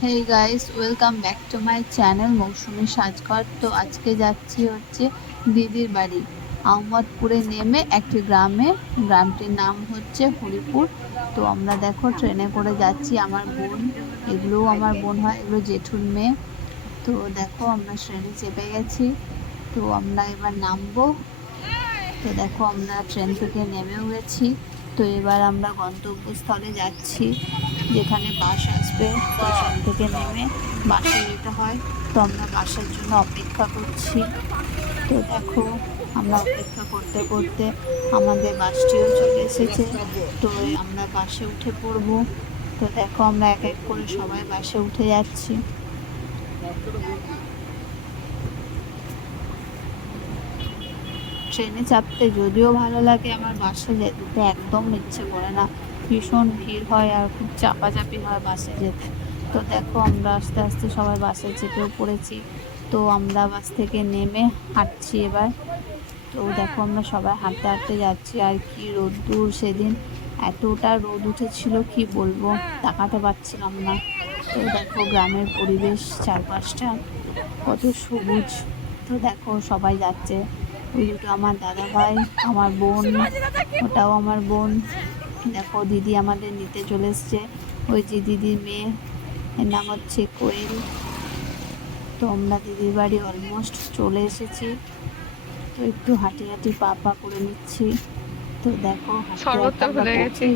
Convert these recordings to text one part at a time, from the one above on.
Hey guys welcome back to my channel Mousumi Sajghor তো আজকে যাচ্ছি হচ্ছে দিদির বাড়ি। আহমদপুরে নেমে একটি গ্রামে, গ্রামটির নাম হচ্ছে হরিপুর। তো আমরা দেখো ট্রেনে করে যাচ্ছি আমার বোন, এগুলোও আমার বোন হয়, এগুলো জেঠুর মেয়ে। তো দেখো আমরা ট্রেনে চেপে গেছি। তো আমরা এবার নামবো। তো দেখো, আমরা ট্রেন থেকে নেমেও গেছি। তো এবার আমরা গন্তব্যস্থলে যাচ্ছি, যেখানে বাস আসবে। ট্রেন থেকে নেমে বাসে যেতে হয়। তো আমরা বাসের জন্য অপেক্ষা করছি। তো দেখো, আমরা অপেক্ষা করতে করতে আমাদের বাসটিও চলে এসেছে। তো আমরা বাসে উঠে পড়ব। তো দেখো, আমরা এক এক করে সবাই বাসে উঠে যাচ্ছি। ট্রেনে চাপতে যদিও ভালো লাগে, আমার বাসে যেতে একদম ইচ্ছে করে না। ভীষণ ভিড় হয় আর খুব চাপাচাপি হয় বাসে যেতে। তো দেখো, আমরা আস্তে আস্তে সবাই বাসে চেপেও পড়েছি। তো আমরা বাস থেকে নেমে হাঁটছি এবার। তো দেখো, আমরা সবাই হাঁটতে হাঁটতে যাচ্ছি আর কি রোদ্দুর সেদিন। এতটা রোদ উঠেছিল, কি বলব? তাকাতে পারছিলাম না। তো দেখো, গ্রামের পরিবেশ চারপাশটা কত সবুজ। তো দেখো, সবাই যাচ্ছে। ওই দুটো আমার দাদা ভাই আমার বোন ওটাও আমার বোন। দেখো দিদি আমাদের নিতে চলে এসছে। ওই যে দিদির মেয়ে এর নাম হচ্ছে কোয়েল। তো আমরা দিদির বাড়ি অলমোস্ট চলে এসেছি। তো একটু হাঁটি হাঁটি পা পা করে নিচ্ছি। তো দেখো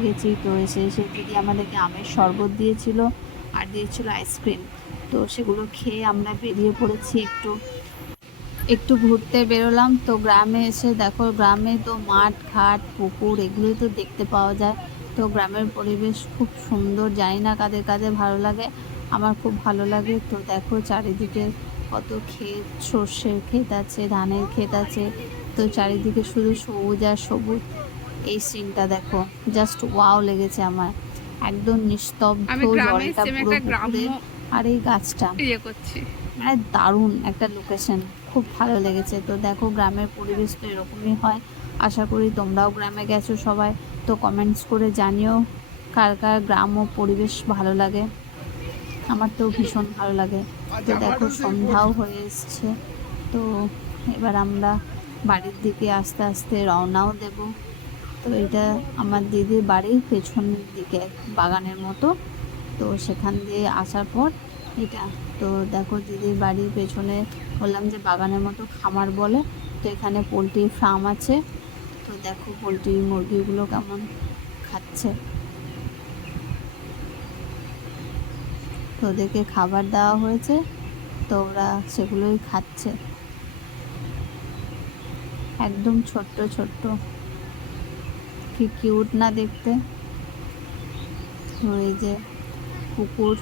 গেছি। তো এসে এসে দিদি আমাদেরকে আমের শরবত দিয়েছিল আর দিয়েছিল আইসক্রিম তো সেগুলো খেয়ে আমরা বেরিয়ে পড়েছি একটু। একটু ঘুরতে বেরোলাম তো গ্রামে এসে দেখো গ্রামে তো মাঠ ঘাট পুকুর এগুলোই তো দেখতে পাওয়া যায়। তো গ্রামের পরিবেশ খুব সুন্দর জানি না কাদের কাদের ভালো লাগে আমার খুব ভালো লাগে। তো দেখো চারিদিকে কত ক্ষেত সর্ষের ক্ষেত আছে ধানের ক্ষেত আছে তো চারিদিকে শুধু সবুজ আর সবুজ। এই সিনটা দেখো জাস্ট ওয়াও লেগেছে আমার। একদম নিস্তব্ধ জলটা পুরো আর এই গাছটা। ইয়ে মানে দারুণ একটা লোকেশন খুব ভালো লেগেছে। তো দেখো, গ্রামের পরিবেশ তো এরকমই হয়। আশা করি তোমরাও গ্রামে গেছো সবাই। তো কমেন্টস করে জানিও কার কার গ্রাম ও পরিবেশ ভালো লাগে। আমার তো ভীষণ ভালো লাগে। তো দেখো, সন্ধ্যাও হয়ে এসছে। তো এবার আমরা বাড়ির দিকে আস্তে আস্তে রওনাও দেব। তো এটা আমার দিদির বাড়ির পেছনের দিকে বাগানের মতো। তো সেখান দিয়ে আসার পর এটা। তো দেখো দিদির বাড়ির পেছনে বললাম যে বাগানের মতো খামার বলে, তো এখানে পোলট্রি ফার্ম আছে। তো দেখো পোলট্রি মুরগিগুলো কেমন খাচ্ছে। তো ওদেরকে খাবার দেওয়া হয়েছে, তো ওরা সেগুলোই খাচ্ছে। একদম ছোট্ট ছোট্ট। কি কিউট না দেখতে। তো এই যে কুকুর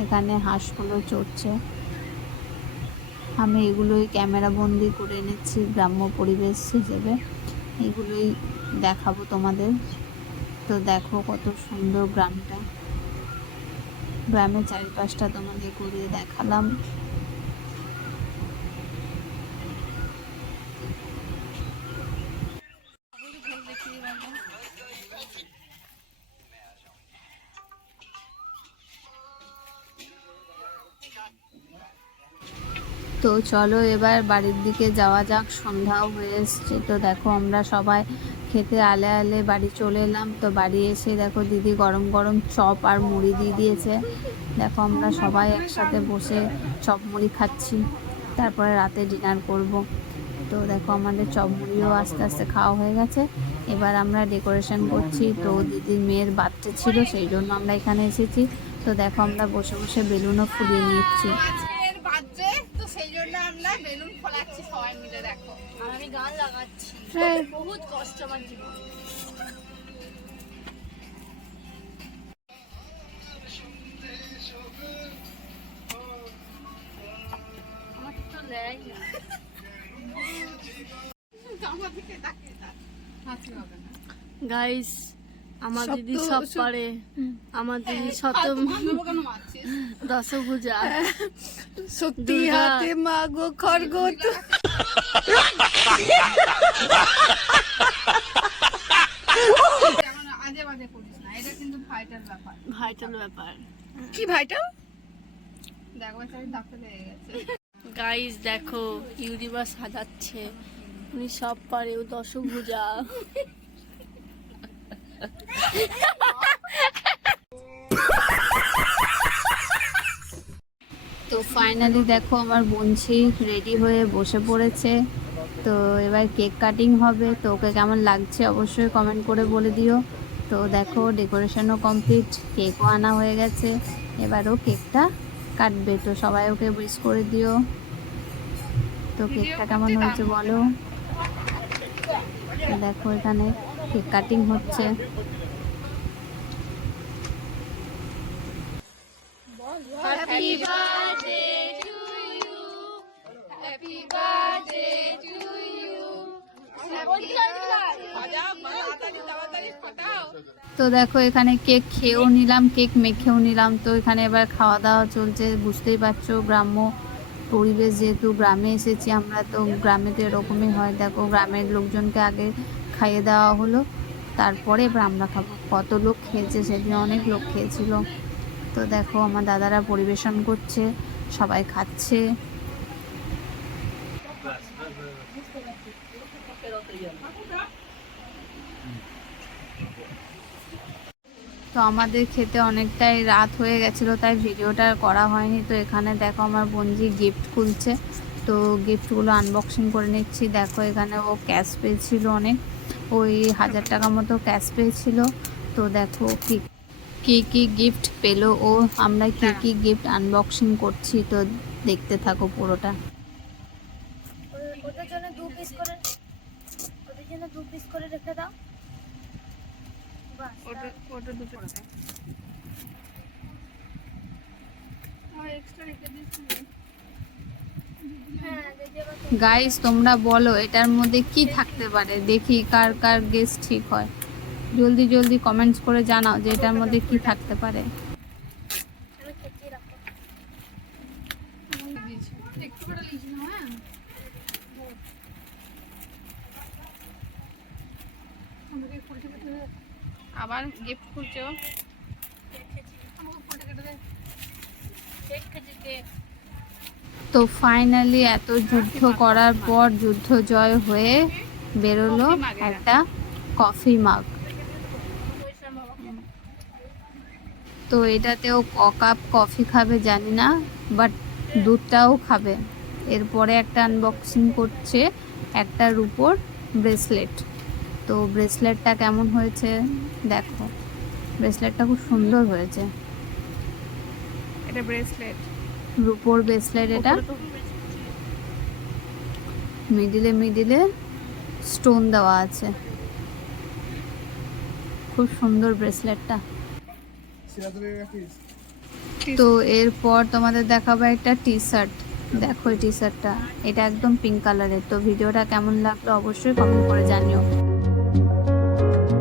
এখানে হাঁসগুলো চড়ছে। আমি এগুলোই ক্যামেরা বন্দি করে এনেছি গ্রাম্য পরিবেশ হিসেবে। এগুলোই দেখাবো তোমাদের। তো দেখো কত সুন্দর গ্রামটা। গ্রামের চারিপাশটা তোমাদের ঘুরিয়ে দেখালাম। তো চলো এবার বাড়ির দিকে যাওয়া যাক, সন্ধ্যাও হয়ে এসছে। তো দেখো আমরা সবাই খেতে আলে আলে বাড়ি চলে এলাম। তো বাড়ি এসে দেখো দিদি গরম গরম চপ আর মুড়ি দিয়ে দিয়েছে। দেখো আমরা সবাই একসাথে বসে চপ মুড়ি খাচ্ছি। তারপরে রাতে ডিনার করব। তো দেখো আমাদের চপ মুড়িও আস্তে আস্তে খাওয়া হয়ে গেছে। এবার আমরা ডেকোরেশন করছি। তো দিদির মেয়ের বাচ্চা ছিল, সেই জন্য আমরা এখানে এসেছি। তো দেখো আমরা বসে বসে বেলুনও ফুলিয়ে নিচ্ছি। বেলুন ফোলাচ্ছি সবাই মিলে দেখো। আর আমি গান লাগাচ্ছি। হ্যাঁ। বহুত কষ্ট আমার জীবন। গাইস আমার দিদি সব পারে। আমার দিদি শত মারছিস? দশভুজা। সত্যি হাতে মাগো খড়গো ভাইটাল ব্যাপার। কি ভাইটাল গাইস দেখো ইউনিভার্স সাজাচ্ছে। উনি সব পারে ও দশভুজা। তো ফাইনালি দেখো আমার বঞ্চি রেডি হয়ে বসে পড়েছে। তো এবার কেক কাটিং হবে। তো ওকে কেমন লাগছে অবশ্যই কমেন্ট করে বলে দিও। তো দেখো ডেকোরেশনও কমপ্লিট কেকও আনা হয়ে গেছে। এবারও কেকটা কাটবে। তো সবাই ওকে উইশ করে দিও। তো কেকটা কেমন হয়েছে বলো? দেখো এখানে কেক কাটিং হচ্ছে। তো দেখো এখানে কেক খেয়েও নিলাম কেক মেখেও নিলাম। তো এখানে এবার খাওয়া দাওয়া চলছে বুঝতেই পারছ গ্রাম্য পরিবেশ যেহেতু গ্রামে এসেছি আমরা তো গ্রামে তো এরকমই হয়। দেখো গ্রামের লোকজনকে আগে খাইয়ে দেওয়া হলো। তারপরে এবার আমরা খাব। কত লোক খেয়েছে সেদিন? অনেক লোক খেয়েছিল। তো দেখো, আমার দাদারা পরিবেশন করছে, সবাই খাচ্ছে। তো আমাদের খেতে অনেকটাই রাত হয়ে গেছিল, তাই ভিডিওটা করা হয়নি। তো এখানে দেখো, আমার বোনজি গিফট খুলছে তো গিফটগুলো আনবক্সিং করে নিচ্ছি। দেখো এখানে ও ক্যাশ পেয়েছিল অনেক। ওই হাজার টাকা মতো ক্যাশ পেয়েছিল। তো দেখো কি কি কি গিফট পেল ও। আমরা কি কি গিফট আনবক্সিং করছি তো দেখতে থাকো পুরোটা। ওদের জন্য দু পিস করে ওদের জন্য দু পিস করে রেখে দাও। ওটা ওটা দুটো আর এক্সট্রা রেখে দিচ্ছি হ্যাঁ এবার গাইস তোমরা বলো এটার মধ্যে কি থাকতে পারে? দেখি কার কার গেস ঠিক হয়। জলদি জলদি কমেন্টস করে জানাও যে এটার মধ্যে কি থাকতে পারে। আবার গিফট খুলছে। আমাকে কেটে দে। তো ফাইনালি এত যুদ্ধ করার পর যুদ্ধ জয় হয়ে বেরোলো একটা কফি মাগ তো এটাতেও ক কাপ কফি খাবে জানি না বাট দুধটাও খাবে। এরপরে একটা আনবক্সিং করছে একটার রুপোর ব্রেসলেট তো ব্রেসলেটটা কেমন হয়েছে দেখো। ব্রেসলেটটা খুব সুন্দর হয়েছে। এটা ব্রেসলেট রুপোর ব্রেসলেট এটা। মিডিলে মিডিলে স্টোন দেওয়া আছে। খুব সুন্দর ব্রেসলেটটা তো এরপর তোমাদের দেখাবো একটা টি শার্ট দেখো এই টি। শার্টটা এটা একদম পিঙ্ক কালারের তো ভিডিওটা কেমন লাগল অবশ্যই কমেন্ট করে জানিও।